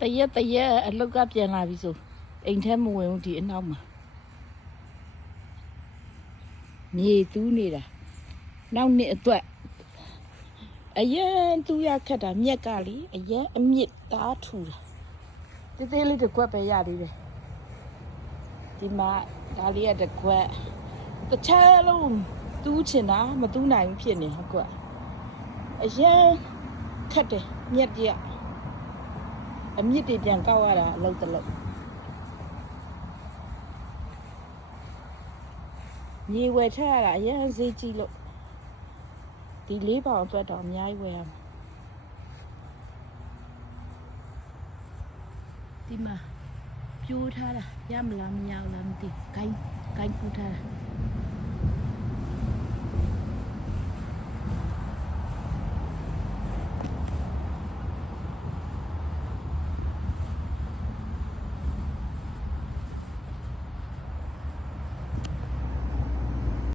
တရက်တရက်အလုတ်ကပြန်လာပြီဆိုအိမ်ထဲမဝင်ဘူးဒီအနောက်မှာမြေတူးနေတာနောက်နှစ်အတွက်အရင်တူးရခက်တာမြက်ကလေအရင်အမြင့်တားထူတာတေးသေးလေးတစ်ခွက်ပဲရသေးတယ်ဒီမှာဒါလေးကတစ်ခွက်တစ်ချက်လုံးတူးချင်တာမတူးနိုင်ဘူးဖြစ်နေဟုတ်ကွအရင်ခက်တယ်မြက်တရ အမြင့်တွေပြန်ကောက်ရတာအလုပ်တစ်လုပ်မြေဝယ်ထက်ရတာအရင်ဈေးကြီးလို့ဒီလေးပေါင်အတွက်တော့အများကြီးဝယ်ရမှာဒီမှာပြိုးထားတာရမလားမရဘူးလားမသိဂိုင်းဂိုင်းကူထားတာ